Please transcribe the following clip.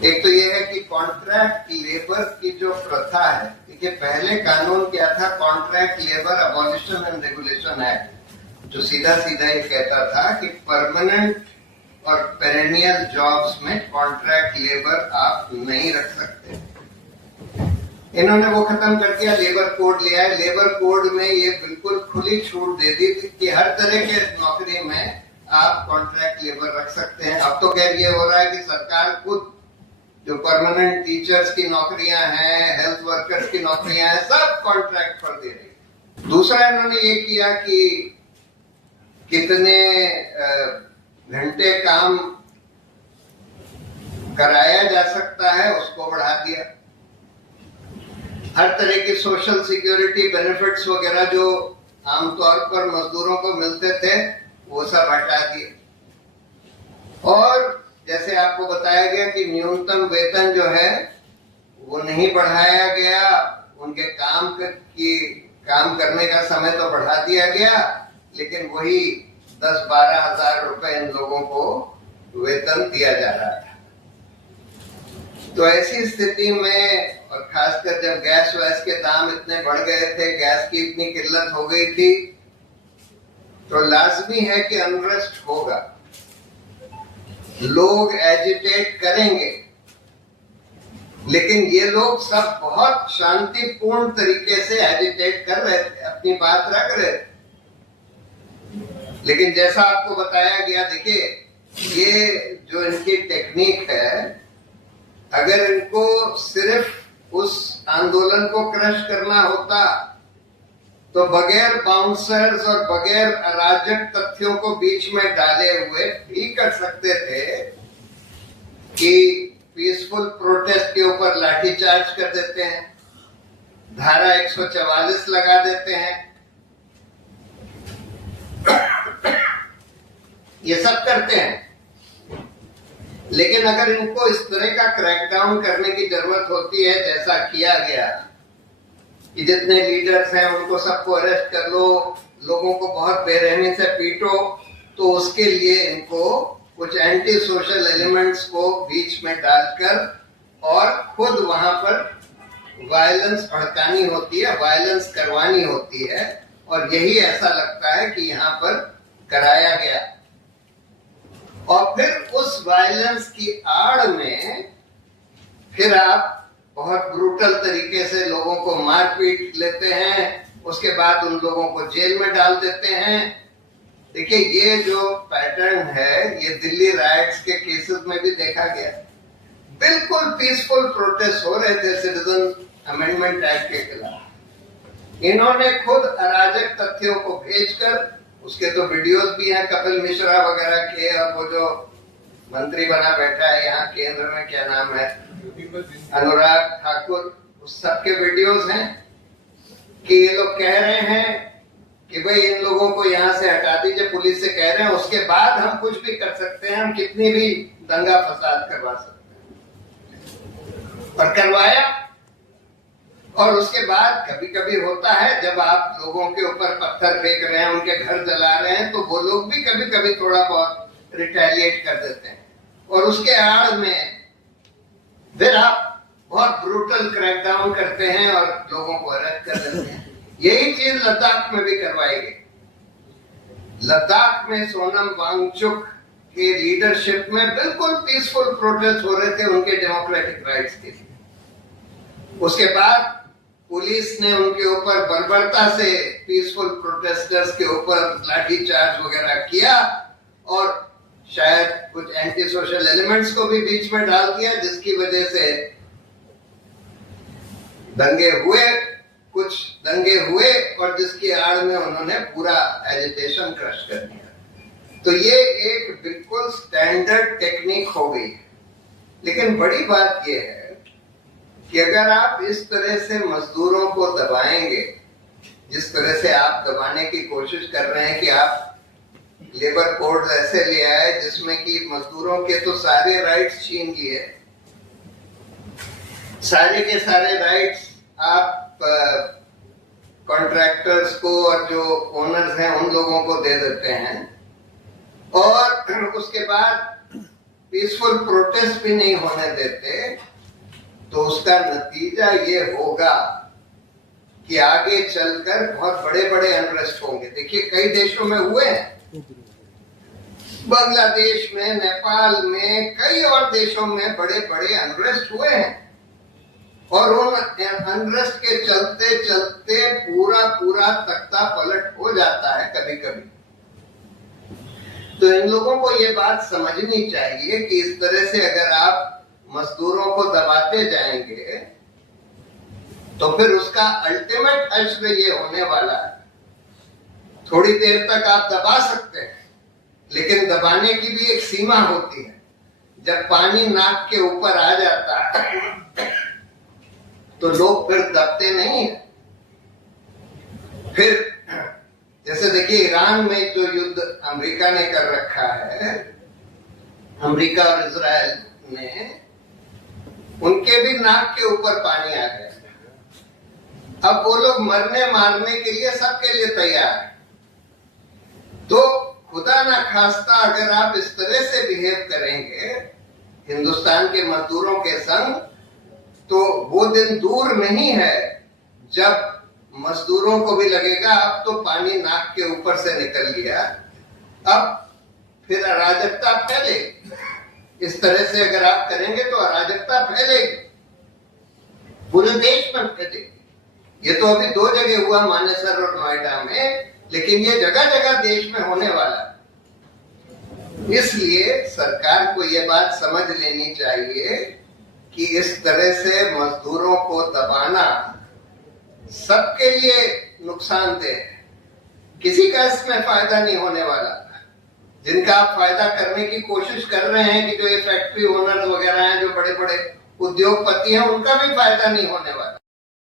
एक तो ये है कि कॉन्ट्रैक्ट लेबर की जो प्रथा है, देखिए पहले कानून क्या था, contract labour abolition and regulation act, जो सीधा सीधा ये कहता था कि परमानेंट और पेरेनियल जॉब्स में कॉन्ट्रैक्ट लेबर आप नहीं रख सकते। इन्होंने वो खत्म कर दिया, लेबर कोड लिया है। लेबर कोड में ये बिल्कुल खुली छूट दे दी थी कि हर तरह के नौकरी में आप कॉन्ट्रैक्ट लेबर रख सकते हैं। अब तो खैर ये हो रहा है कि सरकार खुद जो परमानेंट टीचर्स की नौकरियां हैं, हेल्थ वर्कर्स की नौकरियां हैं, सब कॉन्ट्रैक्ट पर दे रही है। दूसरा इन्होंने ये किया कि कितने घंटे काम कराया जा सकता है उसको बढ़ा दिया। हर तरह की सोशल सिक्योरिटी बेनिफिट्स वगैरह जो आमतौर पर मजदूरों को मिलते थे वो सब हटा दिए। और जैसे आपको बताया गया कि न्यूनतम वेतन जो है वो नहीं बढ़ाया गया, उनके काम करने का समय तो बढ़ा दिया गया, लेकिन वही 10-12 हजार रुपए इन लोगों को वेतन दिया जा रहा था। तो ऐसी स्थिति में, और खासकर जब गैस वैस के दाम इतने बढ़ गए थे, गैस की इतनी किल्लत हो गई थी, तो लाजमी है कि अनरेस्ट होगा, लोग एजिटेट करेंगे। लेकिन ये लोग सब बहुत शांतिपूर्ण तरीके से एजिटेट कर रहे थे, अपनी बात रख रहे थे। लेकिन जैसा आपको बताया गया, देखिए ये जो इनकी टेक्निक है, अगर इनको सिर्फ उस आंदोलन को क्रश करना होता तो बगैर बाउंसर्स और बगैर अराजक तथ्यों को बीच में डाले हुए भी कर सकते थे कि पीसफुल प्रोटेस्ट के ऊपर लाठीचार्ज कर देते हैं, धारा 144 लगा देते हैं, ये सब करते हैं। लेकिन अगर इनको इस तरह का क्रैकडाउन करने की जरूरत होती है, जैसा किया गया कि जितने लीडर्स हैं उनको सबको अरेस्ट कर लो, लोगों को बहुत बेरहमी से पीटो, तो उसके लिए इनको कुछ एंटी सोशल एलिमेंट्स को बीच में डालकर और खुद वहां पर वायलेंस भड़कानी होती है, वायलेंस करवानी होती है। और यही ऐसा लगता है कि यहाँ पर कराया गया। और फिर उस वायलेंस की आड़ में फिर आप बहुत ब्रूटल तरीके से लोगों को मार पीट लेते हैं, उसके बाद उन लोगों को जेल में डाल देते हैं। देखिए ये जो पैटर्न है, ये दिल्ली राइट्स के केसेस में भी देखा गया। बिल्कुल पीसफुल प्रोटेस्ट हो रहे थे सिटीजन अमेंडमेंट एक्ट के खिलाफ। इन्होंने खुद अराजक तथ्यों को भेजकर, उसके तो वीडियोस भी हैं कपिल मिश्रा वगैरह के, और वो जो मंत्री बना बैठा है यहाँ केंद्र में, क्या नाम है, अनुराग ठाकुर, उस सब के वीडियोस हैं कि ये लोग कह रहे हैं कि भाई इन लोगों को यहाँ से हटा दीजिए, पुलिस से कह रहे हैं, उसके बाद हम कुछ भी कर सकते हैं, हम कितनी भी दंगा फसाद करवा सकते हैं। और करवाया। और उसके बाद कभी कभी होता है जब आप लोगों के ऊपर पत्थर फेंक रहे हैं, उनके घर जला रहे हैं, तो वो लोग भी कभी कभी थोड़ा बहुत रिटेलिएट कर देते हैं। और उसके आड़ में फिर आप बहुत ब्रूटल क्रैकडाउन करते हैं और लोगों को अरेस्ट कर देते हैं। यही चीज लद्दाख में भी करवाई गई। लद्दाख में सोनम वांगचुक के लीडरशिप में बिल्कुल पीसफुल प्रोटेस्ट हो रहे थे उनके डेमोक्रेटिक राइट्स के लिए। उसके बाद पुलिस ने उनके ऊपर बर्बरता से पीसफुल प्रोटेस्टर्स के ऊपर लाठीचार्ज वगैरह किया और शायद कुछ एंटी सोशल एलिमेंट्स को भी बीच में डाल दिया, जिसकी वजह से कुछ दंगे हुए और जिसकी आड़ में उन्होंने पूरा एजिटेशन क्रश कर दिया। तो ये एक बिल्कुल स्टैंडर्ड टेक्निक हो गई। लेकिन बड़ी बात ये है कि अगर आप इस तरह से मजदूरों को दबाएंगे, जिस तरह से आप दबाने की कोशिश कर रहे हैं कि आप लेबर कोड ऐसे ले आए जिसमें कि मजदूरों के तो सारे राइट्स छीन लिए, सारे के सारे राइट्स आप कॉन्ट्रैक्टर्स को और जो ओनर्स हैं उन लोगों को दे देते हैं। और उसके बाद पीसफुल प्रोटेस्ट भी नहीं होने देते, तो उसका नतीजा ये होगा कि आगे चलकर बहुत बड़े बड़े अनरेस्ट होंगे। देखिए कई देशों में हुए हैं, बांग्लादेश में, नेपाल में, कई और देशों में बड़े बड़े अनरेस्ट हुए हैं, और उन अनरेस्ट के चलते चलते पूरा पूरा तख्ता पलट हो जाता है कभी कभी। तो इन लोगों को ये बात समझनी चाहिए कि इस तरह से अगर आप मजदूरों को दबाते जाएंगे तो फिर उसका अल्टीमेट हश्र ये होने वाला है। थोड़ी देर तक आप दबा सकते हैं, लेकिन दबाने की भी एक सीमा होती है। जब पानी नाक के ऊपर आ जाता है तो लोग फिर दबते नहीं है। फिर जैसे देखिए ईरान में जो युद्ध अमेरिका ने कर रखा है, अमेरिका और इजराइल ने, उनके भी नाक के ऊपर पानी आ गया। अब वो लोग मरने मारने के लिए सबके लिए तैयार है। तो खुदा ना खास्ता अगर आप इस तरह से बिहेव करेंगे हिंदुस्तान के मजदूरों के संग, तो वो दिन दूर नहीं है जब मजदूरों को भी लगेगा अब तो पानी नाक के ऊपर से निकल गया, अब फिर अराजकता फैलेगी। इस तरह से अगर आप करेंगे तो अराजकता फैलेगी, पूरे देश में फैलेगी। ये तो अभी 2 जगह हुआ, मानेसर और नोएडा में, लेकिन ये जगह जगह देश में होने वाला। इसलिए सरकार को ये बात समझ लेनी चाहिए कि इस तरह से मजदूरों को दबाना सबके लिए नुकसानदेह है। किसी का इसमें फायदा नहीं होने वाला। जिनका आप फायदा करने की कोशिश कर रहे हैं कि जो ये फैक्ट्री ओनर्स वगैरह हैं, जो बड़े बड़े उद्योगपति हैं, उनका भी फायदा नहीं होने वाला।